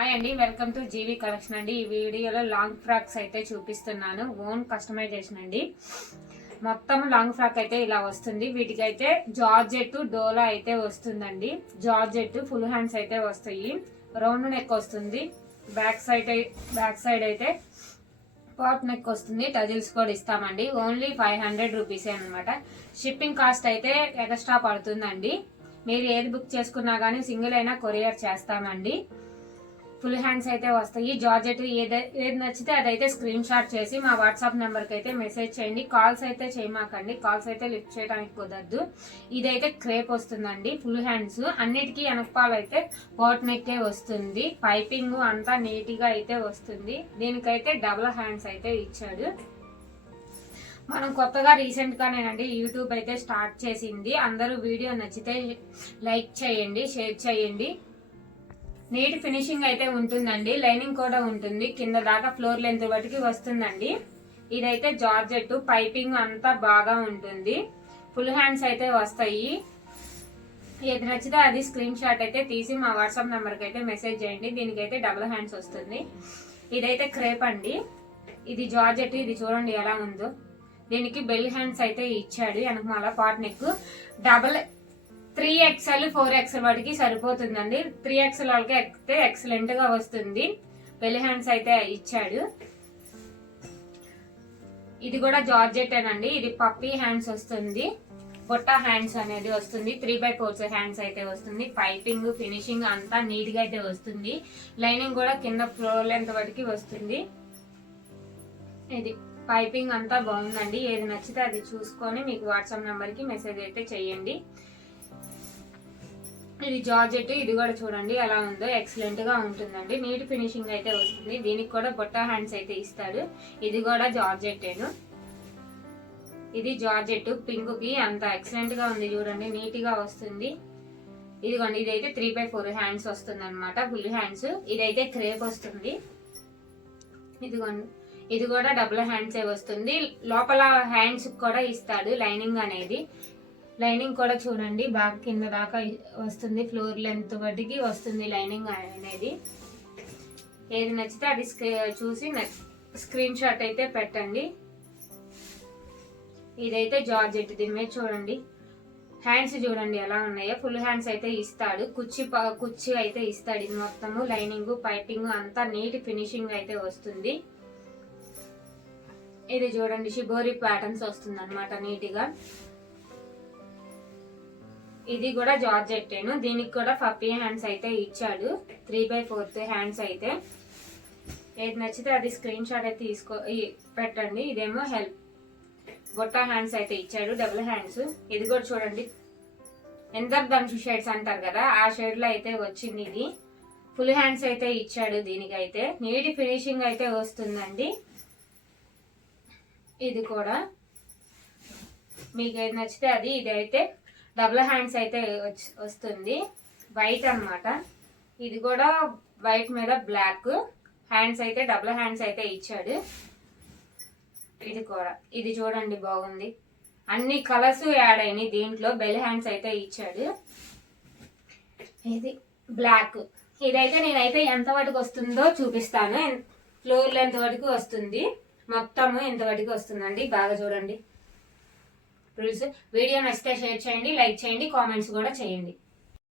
Hi అండి, welcome to GV collection అండి. ఈ వీడియోలో లాంగ్ ఫ్రాక్స్ అయితే చూపిస్తున్నాను. ఓన్ కస్టమైజేషన్ అండి. మొత్తం లాంగ్ ఫ్రాక్ అయితే ఇలా వస్తుంది. వీటికైతే జార్జెట్ డోలా అయితే వస్తుందండి. జార్జెట్ ఫుల్ హ్యాండ్స్ అయితే వస్తాయి. రౌండ్ నెక్ వస్తుంది. బ్యాక్ సైడ్ అయితే పాట్ నెక్ వస్తుంది. టజిల్స్ కూడా ఇస్తామండి. ఓన్లీ 500 రూపీసే అనమాట. షిప్పింగ్ కాస్ట్ అయితే ఎక్స్ట్రా పడుతుందండి. మీరు ఏది బుక్ చేసుకున్నా కానీ సింగిల్ అయినా కొరియర్ చేస్తామండి. ఫుల్ హ్యాండ్స్ అయితే వస్తాయి. జార్జెట్ ఏది నచ్చితే అదైతే స్క్రీన్ షాట్ చేసి మా వాట్సాప్ నెంబర్కి అయితే మెసేజ్ చేయండి. కాల్స్ అయితే చేయమాకండి. కాల్స్ అయితే లిఫ్ట్ చేయడానికి కుదరదు. ఇదైతే క్రేప్ వస్తుందండి. ఫుల్ హ్యాండ్స్ అన్నిటికీ వెనకపాలు అయితే పాట్ నెక్కే వస్తుంది. పైపింగ్ అంతా నీట్గా అయితే వస్తుంది. దీనికైతే డబుల్ హ్యాండ్స్ అయితే ఇచ్చాడు. మనం కొత్తగా రీసెంట్గానేనండి యూట్యూబ్ అయితే స్టార్ట్ చేసింది. అందరూ వీడియో నచ్చితే లైక్ చేయండి, షేర్ చేయండి. నీట్ ఫినిషింగ్ అయితే ఉంటుందండి. లైనింగ్ కూడా ఉంటుంది. కింద దాకా ఫ్లోర్ లెంత్ బట్టి వస్తుందండి. ఇదైతే జార్జెట్ పైపింగ్ అంతా బాగా ఉంటుంది. ఫుల్ హ్యాండ్స్ అయితే వస్తాయి. ఏది నచ్చితే అది స్క్రీన్ షాట్ అయితే తీసి మా వాట్సాప్ నెంబర్కి అయితే మెసేజ్ చేయండి. దీనికైతే డబుల్ హ్యాండ్స్ వస్తుంది. ఇదైతే క్రేప్ అండి. ఇది జార్జెట్. ఇది చూడండి ఎలా ఉందో. దీనికి బెల్ హ్యాండ్స్ అయితే ఇచ్చాడు. వెనకమాల పాట్ నెక్. 3XL 4XL వాటికి సరిపోతుందండి. 3XL వాళ్ళకి ఎక్కితే ఎక్సలెంట్ గా వస్తుంది. బెల్ హ్యాండ్స్ అయితే ఇచ్చాడు. ఇది కూడా జార్జెట్ అండి. ఇది పప్పీ హ్యాండ్స్ వస్తుంది. బొట్టా హ్యాండ్స్ అనేది వస్తుంది. 3/4 హ్యాండ్స్ అయితే వస్తుంది. పైపింగ్ ఫినిషింగ్ అంతా నీట్ గా అయితే వస్తుంది. లైనింగ్ కూడా కింద ఫ్లోర్ లెంత్ వరకు వస్తుంది. ఇది పైపింగ్ అంతా బాగుందండి. ఏది నచ్చితే అది చూసుకొని మీకు వాట్సాప్ నెంబర్ కి మెసేజ్ అయితే చేయండి. ఇది జార్జెట్. ఇది కూడా చూడండి ఎలా ఉందో. ఎక్సలెంట్ గా ఉంటుందండి. నీట్ ఫినిషింగ్ అయితే వస్తుంది. దీనికి కూడా బొట్టా హ్యాండ్స్ అయితే ఇస్తాడు. ఇది కూడా జార్జెట్టేను. ఇది జార్జెట్ పింక్ కి అంత ఎక్సలెంట్ గా ఉంది. చూడండి నీట్ గా వస్తుంది. ఇదిగోండి. ఇదైతే 3/4 హ్యాండ్స్ వస్తుంది అనమాట. Full hands. ఇదైతే క్రేప్ వస్తుంది. ఇదిగోండి. ఇది కూడా డబుల్ హ్యాండ్సే వస్తుంది. లోపల హ్యాండ్స్ కూడా ఇస్తాడు లైనింగ్ అనేది. లైనింగ్ కూడా చూడండి బాగా కింద దాకా వస్తుంది. ఫ్లోర్ లెంత్ బట్టికి వస్తుంది లైనింగ్ అనేది. ఏది నచ్చితే అది చూసి స్క్రీన్ షాట్ అయితే పెట్టండి. ఇదైతే జార్జెట్. దీని మీద చూడండి హ్యాండ్స్ చూడండి ఎలా ఉన్నాయో. ఫుల్ హ్యాండ్స్ అయితే ఇస్తాడు. కుర్చీ అయితే ఇస్తాడు. ఇది మొత్తము లైనింగ్ పైపింగ్ అంతా నీట్ ఫినిషింగ్ అయితే వస్తుంది. ఇది చూడండి షిబోరి ప్యాటర్న్స్ వస్తుంది అనమాట నీట్గా. ఇది కూడా జార్జెట్టేను. దీనికి కూడా పప్పీ హ్యాండ్స్ అయితే ఇచ్చాడు. 3/4 హ్యాండ్స్ అయితే. ఏది నచ్చితే అది స్క్రీన్ షాట్ అయితే పెట్టండి. ఇదేమో హెల్ప్ బొట్టా హ్యాండ్స్ అయితే ఇచ్చాడు. Double hands. ఇది కూడా చూడండి ఎందర్ధనుషు షేడ్స్ అంటారు కదా, ఆ షేడ్ లో అయితే వచ్చింది. ఇది ఫుల్ హ్యాండ్స్ అయితే ఇచ్చాడు. దీనికైతే నీట్ ఫినిషింగ్ అయితే వస్తుందండి. ఇది కూడా మీకు ఏది నచ్చితే అది. ఇదైతే డబుల్ హ్యాండ్స్ అయితే వస్తుంది. వైట్ అనమాట. ఇది కూడా వైట్ మీద బ్లాక్ హ్యాండ్స్ అయితే డబుల్ హ్యాండ్స్ అయితే ఇచ్చాడు. ఇది కూడా ఇది చూడండి బాగుంది. అన్ని కలర్స్ యాడ్ అయినాయి దీంట్లో. బెల్ హ్యాండ్స్ అయితే ఇచ్చాడు. ఇది బ్లాక్. ఇదైతే నేనైతే ఎంత వరకు వస్తుందో చూపిస్తాను. ఫ్లోర్ లెంత్ వరకు వస్తుంది. మొత్తము ఎంత వరకు వస్తుందండి. బాగా చూడండి. వీడియో నచ్చితే షేర్ చేయండి, లైక్ చేయండి, కామెంట్స్ కూడా చేయండి.